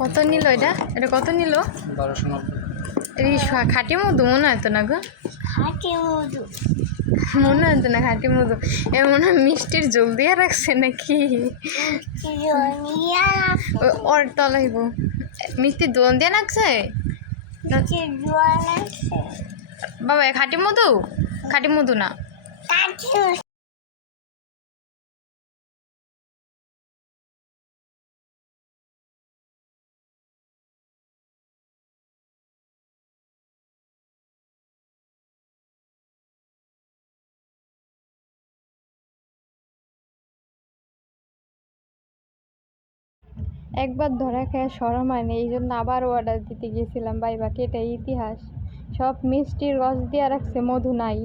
কত নিল এটা? এটা কত নিল? 1290। খাঁটি মধু মনে হয় তো না গো? খাঁটি মধু মনে হয় তো না খাঁটি মধু। মনে হয় মিষ্টির জল দিয়ে রাখছে নাকি? ওর তলাইব মিষ্টির জল দিয়ে রাখছে বাবা। খাঁটি মধু? খাঁটি মধু না। একবার ধরা খেয়ে শরম হয়নি, এই জন্য আবার অর্ডার দিতে গিয়েছিলাম। বাইবাকে এটাই ইতিহাস। সব মিষ্টির রস দিয়ে রাখছে, মধু নাই।